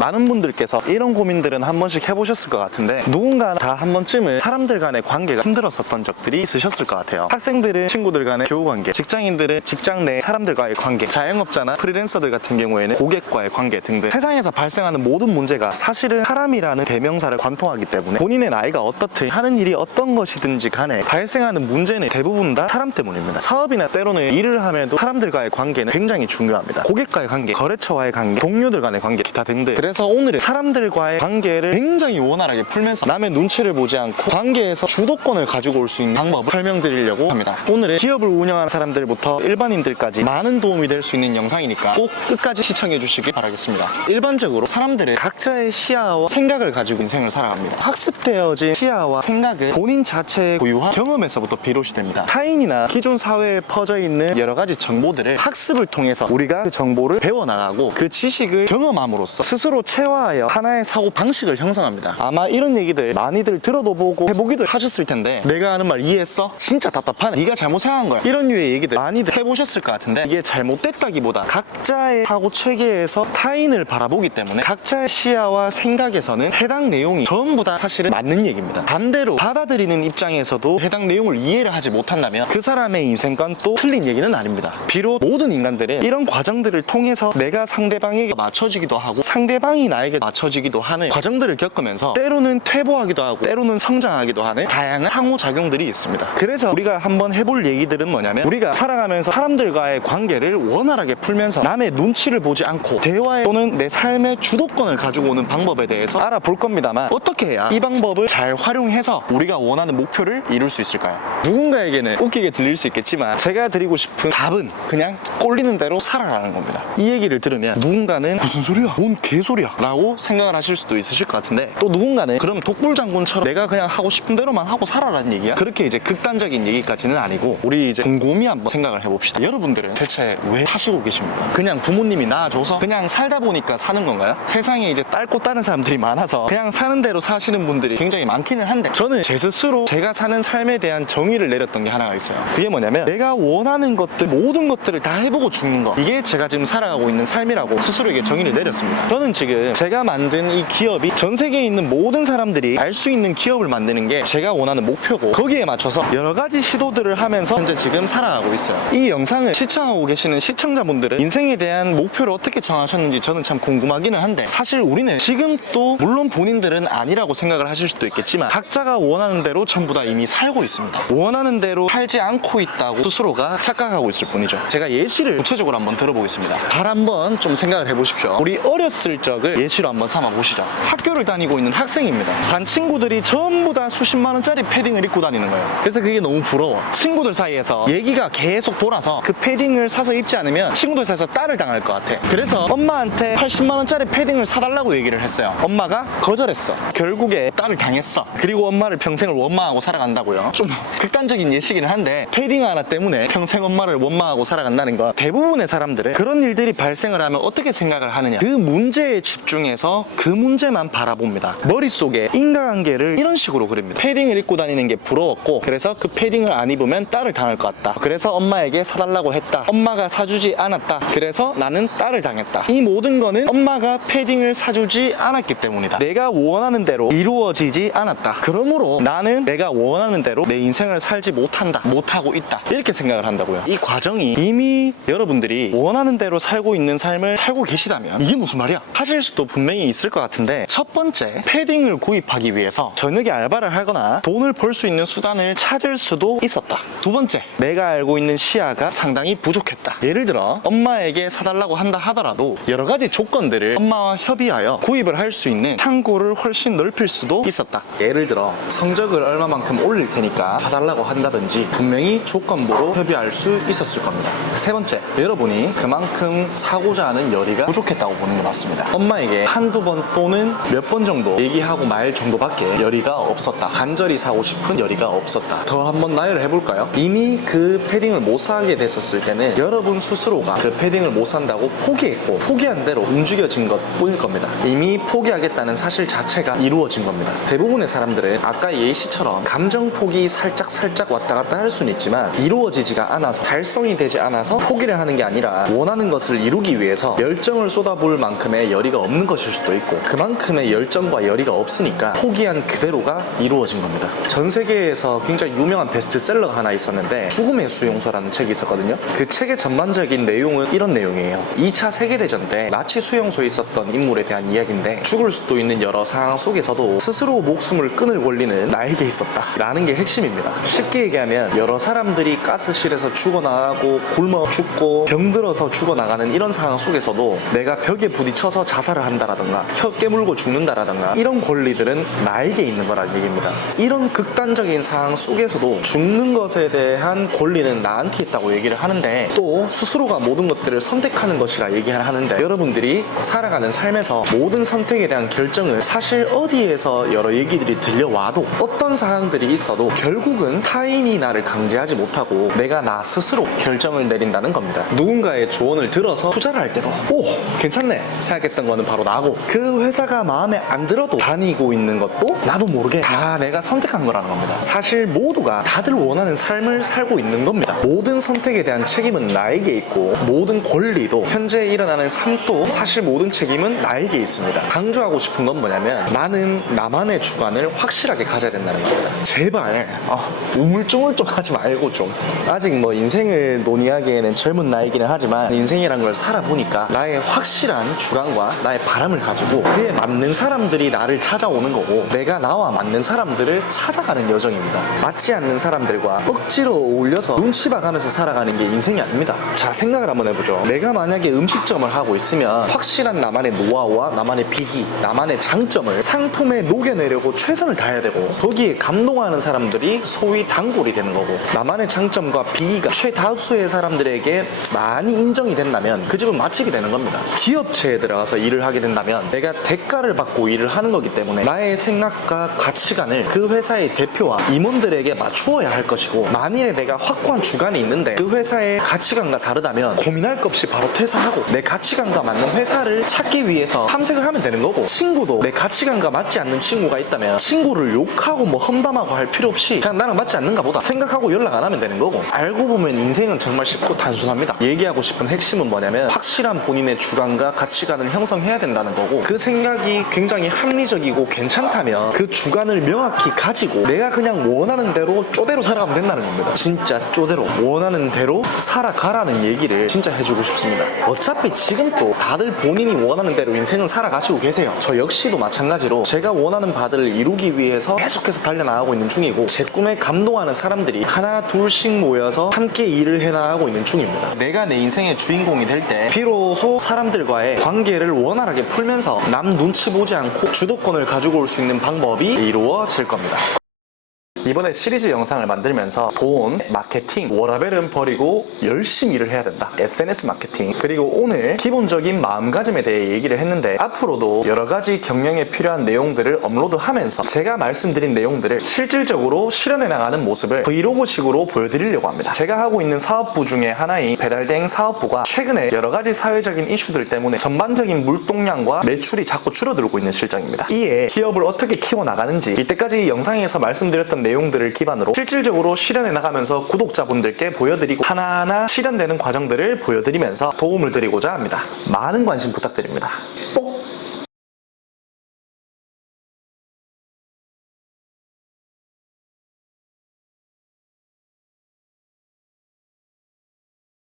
많은 분들께서 이런 고민들은 한 번씩 해보셨을 것 같은데, 누군가 다 한 번쯤은 사람들 간의 관계가 힘들었었던 적들이 있으셨을 것 같아요. 학생들은 친구들 간의 교우관계, 직장인들은 직장 내 사람들과의 관계, 자영업자나 프리랜서들 같은 경우에는 고객과의 관계 등등, 세상에서 발생하는 모든 문제가 사실은 사람이라는 대명사를 관통하기 때문에 본인의 나이가 어떻든 하는 일이 어떤 것이든지 간에 발생하는 문제는 대부분 다 사람 때문입니다. 사업이나 때로는 일을 하면도 사람들과의 관계는 굉장히 중요합니다. 고객과의 관계, 거래처와의 관계, 동료들 간의 관계, 기타 등등. 그래서 오늘은 사람들과의 관계를 굉장히 원활하게 풀면서 남의 눈치를 보지 않고 관계에서 주도권을 가지고 올 수 있는 방법을 설명드리려고 합니다. 오늘은 기업을 운영하는 사람들부터 일반인들까지 많은 도움이 될 수 있는 영상이니까 꼭 끝까지 시청해 주시길 바라겠습니다. 일반적으로 사람들은 각자의 시야와 생각을 가지고 인생을 살아갑니다. 학습되어진 시야와 생각은 본인 자체의 고유한 경험에서부터 비롯이 됩니다. 타인이나 기존 사회에 퍼져 있는 여러 가지 정보들을 학습을 통해서 우리가 그 정보를 배워나가고 그 지식을 경험함으로써 스스로 체화하여 하나의 사고 방식을 형성합니다. 아마 이런 얘기들 많이들 들어도 보고 해보기도 하셨을 텐데, 내가 하는 말 이해했어? 진짜 답답하네. 네가 잘못 생각한 거야. 이런 류의 얘기들 많이들 해보셨을 것 같은데, 이게 잘못됐다기보다 각자의 사고 체계에서 타인을 바라보기 때문에 각자의 시야와 생각에서는 해당 내용이 전부 다 사실은 맞는 얘기입니다. 반대로 받아들이는 입장에서도 해당 내용을 이해를 하지 못한다면 그 사람의 인생관 또 틀린 얘기는 아닙니다. 비록 모든 인간들은 이런 과정들을 통해서 내가 상대방에게 맞춰지기도 하고 상대방이 나에게 맞춰지기도 하는 과정들을 겪으면서 때로는 퇴보하기도 하고 때로는 성장하기도 하는 다양한 상호작용들이 있습니다. 그래서 우리가 한번 해볼 얘기들은 뭐냐면, 우리가 살아가면서 사람들과의 관계를 원활하게 풀면서 남의 눈치를 보지 않고 대화에 또는 내 삶의 주도권을 가지고 오는 방법에 대해서 알아볼 겁니다만, 어떻게 해야 이 방법을 잘 활용해서 우리가 원하는 목표를 이룰 수 있을까요? 누군가에게는 웃기게 들릴 수 있겠지만 제가 드리고 싶은 답은 그냥 꼴리는 대로 살아라는 겁니다. 이 얘기를 들으면 누군가는 무슨 소리야? 뭔 개소리야? 라고 생각을 하실 수도 있으실 것 같은데, 또 누군가는 그럼 독불장군처럼 내가 그냥 하고 싶은 대로만 하고 살아라는 얘기야? 그렇게 이제 극단적인 얘기까지는 아니고, 우리 이제 곰곰이 한번 생각을 해봅시다. 여러분들은 대체 왜 사시고 계십니까? 그냥 부모님이 낳아줘서 그냥 살다 보니까 사는 건가요? 세상에 이제 딸 꽃 따는 사람들이 많아서 그냥 사는 대로 사시는 분들이 굉장히 많기는 한데, 저는 제 스스로 제가 사는 삶에 대한 정의를 내렸던 게 하나가 있어요. 그게 뭐냐면, 내가 원하는 것들 모든 것들을 다 해보고 죽는 거, 이게 제가 지금 살아가고 있는 삶이라고 스스로에게 정의를 내렸습니다. 저는 지금 제가 만든 이 기업이 전 세계에 있는 모든 사람들이 알 수 있는 기업을 만드는 게 제가 원하는 목표고, 거기에 맞춰서 여러 가지 시도들을 하면서 현재 지금 살아가고 있어요. 이 영상을 시청하고 계시는 시청자분들은 인생에 대한 목표를 어떻게 정하셨는지 저는 참 궁금하기는 한데, 사실 우리는 지금 또 물론 본인들은 아니라고 생각을 하실 수도 있겠지만 각자가 원하는 대로 전부 다 이미 살고 있습니다. 원하는 대로 살지 않고 있다고 스스로가 착각하고 있을 뿐이죠. 제가 예시를 구체적으로 한번 들어보겠습니다. 잘 한번 좀 생각을 해보십시오. 우리 어렸을 적을 예시로 한번 삼아 보시죠. 학교를 다니고 있는 학생입니다. 반 친구들이 전부 다 수십만 원짜리 패딩을 입고 다니는 거예요. 그래서 그게 너무 부러워. 친구들 사이에서 얘기가 계속 돌아서 그 패딩을 사서 입지 않으면 친구들 사이에서 딸을 당할 것 같아. 그래서 엄마한테 80만 원짜리 패딩을 사달라고 얘기를 했어요. 엄마가 거절했어. 결국에 딸을 당했어. 그리고 엄마를 평생을 원망하고 살아간다고요. 좀 극단적인 예시기는 한데, 패딩 하나 때문에 평생 엄마를 원망하고 살아간다는 건, 대부분의 사람들은 그런 일들이 발생을 하면 어떻게 생각을 하느냐, 그 문제에 집중해서 그 문제만 바라봅니다. 머릿속에 인과관계를 이런 식으로 그립니다. 패딩을 입고 다니는 게 부러웠고, 그래서 그 패딩을 안 입으면 딸을 당할 것 같다. 그래서 엄마에게 사달라고 했다. 엄마가 사주지 않았다. 그래서 나는 딸을 당했다. 이 모든 거는 엄마가 패딩을 사주지 않았기 때문이다. 내가 원하는 대로 이루어지지 않았다. 그러므로 나는 내가 원하는 대로 내 인생을 살지 못한다. 못하고 있다. 이렇게 생각을 한다고요. 이 과정이 이미 여러분들이 원하는 대로 살고 있는 삶을 살고 계시다면 이게 무슨 말이야? 하실 수도 분명히 있을 것 같은데, 첫 번째, 패딩을 구입하기 위해서 저녁에 알바를 하거나 돈을 벌 수 있는 수단을 찾을 수도 있었다. 두 번째, 내가 알고 있는 시야가 상당히 부족했다. 예를 들어 엄마에게 사달라고 한다 하더라도 여러 가지 조건들을 엄마와 협의하여 구입을 할 수 있는 창구를 훨씬 넓힐 수도 있었다. 예를 들어 성적을 얼마만큼 올릴 테니까 사달라고 한다든지 분명히 조건부로 협의할 수 있었을 겁니다. 세 번째, 여러분이 그만큼 사고자 하는 열의가 부족했다고 보는 게 맞습니다. 엄마에게 한두 번 또는 몇 번 정도 얘기하고 말 정도밖에 열의가 없었다. 간절히 사고 싶은 열의가 없었다. 더 한번 나열을 해볼까요? 이미 그 패딩을 못 사게 됐었을 때는 여러분 스스로가 그 패딩을 못 산다고 포기했고, 포기한 대로 움직여진 것 뿐일 겁니다. 이미 포기하겠다는 사실 자체가 이루어진 겁니다. 대부분의 사람들은 아까 예시처럼 감정 포기 살짝 왔다 갔다 할 수는 있지만 이루어지지가 않아서, 달성이 되지 않아서 포기를 하는 게 아니라 원하는 것을 이루기 위해서 열정을 쏟아부을 만큼의 열의가 열의가 없는 것일 수도 있고 그만큼의 열정과 열의가 없으니까 포기한 그대로가 이루어진 겁니다. 전 세계에서 굉장히 유명한 베스트셀러가 하나 있었는데 죽음의 수용소라는 책이 있었거든요. 그 책의 전반적인 내용은 이런 내용이에요. 2차 세계대전 때 나치 수용소에 있었던 인물에 대한 이야기인데 죽을 수도 있는 여러 상황 속에서도 스스로 목숨을 끊을 권리는 나에게 있었다 라는 게 핵심입니다. 쉽게 얘기하면 여러 사람들이 가스실에서 죽어나가고 굶어 죽고 병들어서 죽어나가는 이런 상황 속에서도 내가 벽에 부딪혀서 자살을 한다라든가 혀 깨물고 죽는다라든가 이런 권리들은 나에게 있는 거라는 얘기입니다. 이런 극단적인 상황 속에서도 죽는 것에 대한 권리는 나한테 있다고 얘기를 하는데 또 스스로가 모든 것들을 선택하는 것이라 얘기를 하는데 여러분들이 살아가는 삶에서 모든 선택에 대한 결정을 사실 어디에서 여러 얘기들이 들려와도 어떤 상황들이 있어도 결국은 타인이 나를 강제하지 못하고 내가 나 스스로 결정을 내린다는 겁니다. 누군가의 조언을 들어서 투자를 할 때도 오! 괜찮네 생각했던 거는 바로 나고 그 회사가 마음에 안 들어도 다니고 있는 것도 나도 모르게 다 내가 선택한 거라는 겁니다. 사실 모두가 다들 원하는 삶을 살고 있는 겁니다. 모든 선택에 대한 책임은 나에게 있고 모든 권리도 현재 일어나는 삶도 사실 모든 책임은 나에게 있습니다. 강조하고 싶은 건 뭐냐면 나는 나만의 주관을 확실하게 가져야 된다는 겁니다. 제발 우물쭈물 좀 하지 말고 좀 아직 뭐 인생을 논의하기에는 젊은 나이기는 하지만 인생이란 걸 살아보니까 나의 확실한 주관과 나의 바람을 가지고 그에 맞는 사람들이 나를 찾아오는 거고 내가 나와 맞는 사람들을 찾아가는 여정입니다. 맞지 않는 사람들과 억지로 어울려서 눈치 봐가면서 살아가는 게 인생이 아닙니다. 자, 생각을 한번 해보죠. 내가 만약에 음식점을 하고 있으면 확실한 나만의 노하우와 나만의 비기, 나만의 장점을 상품에 녹여내려고 최선을 다해야 되고 거기에 감동하는 사람들이 소위 단골이 되는 거고 나만의 장점과 비기가 최다수의 사람들에게 많이 인정이 된다면 그 집은 맛집이 되는 겁니다. 기업체에 들어가서 일을 하게 된다면 내가 대가를 받고 일을 하는 거기 때문에 나의 생각과 가치관을 그 회사의 대표와 임원들에게 맞추어야 할 것이고 만일에 내가 확고한 주관이 있는데 그 회사의 가치관과 다르다면 고민할 것 없이 바로 퇴사하고 내 가치관과 맞는 회사를 찾기 위해서 탐색을 하면 되는 거고 친구도 내 가치관과 맞지 않는 친구가 있다면 친구를 욕하고 뭐 험담하고 할 필요 없이 그냥 나랑 맞지 않는가 보다 생각하고 연락 안 하면 되는 거고 알고 보면 인생은 정말 쉽고 단순합니다. 얘기하고 싶은 핵심은 뭐냐면 확실한 본인의 주관과 가치관을 형성해야 된다는 거고 그 생각이 굉장히 합리적이고 괜찮다면 그 주관을 명확히 가지고 내가 그냥 원하는 대로 쪼대로 살아가면 된다는 겁니다. 진짜 쪼대로 원하는 대로 살아가라는 얘기를 진짜 해주고 싶습니다. 어차피 지금 또 다들 본인이 원하는 대로 인생은 살아가시고 계세요. 저 역시도 마찬가지로 제가 원하는 바들을 이루기 위해서 계속해서 달려나가고 있는 중이고 제 꿈에 감동하는 사람들이 하나 둘씩 모여서 함께 일을 해나가고 있는 중입니다. 내가 내 인생의 주인공이 될 때 비로소 사람들과의 관계를 원활하게 풀면서 남 눈치 보지 않고 주도권을 가지고 올 수 있는 방법이 이루어질 겁니다. 이번에 시리즈 영상을 만들면서 돈, 마케팅, 워라밸은 버리고 열심히 일을 해야 된다. SNS 마케팅. 그리고 오늘 기본적인 마음가짐에 대해 얘기를 했는데 앞으로도 여러 가지 경영에 필요한 내용들을 업로드하면서 제가 말씀드린 내용들을 실질적으로 실현해 나가는 모습을 브이로그식으로 보여드리려고 합니다. 제가 하고 있는 사업부 중에 하나인 배달대행 사업부가 최근에 여러 가지 사회적인 이슈들 때문에 전반적인 물동량과 매출이 자꾸 줄어들고 있는 실정입니다. 이에 기업을 어떻게 키워나가는지 이때까지 영상에서 말씀드렸던 내용들을 기반으로 실질적으로 실현해 나가면서 구독자분들께 보여드리고 하나하나 실현되는 과정들을 보여드리면서 도움을 드리고자 합니다. 많은 관심 부탁드립니다.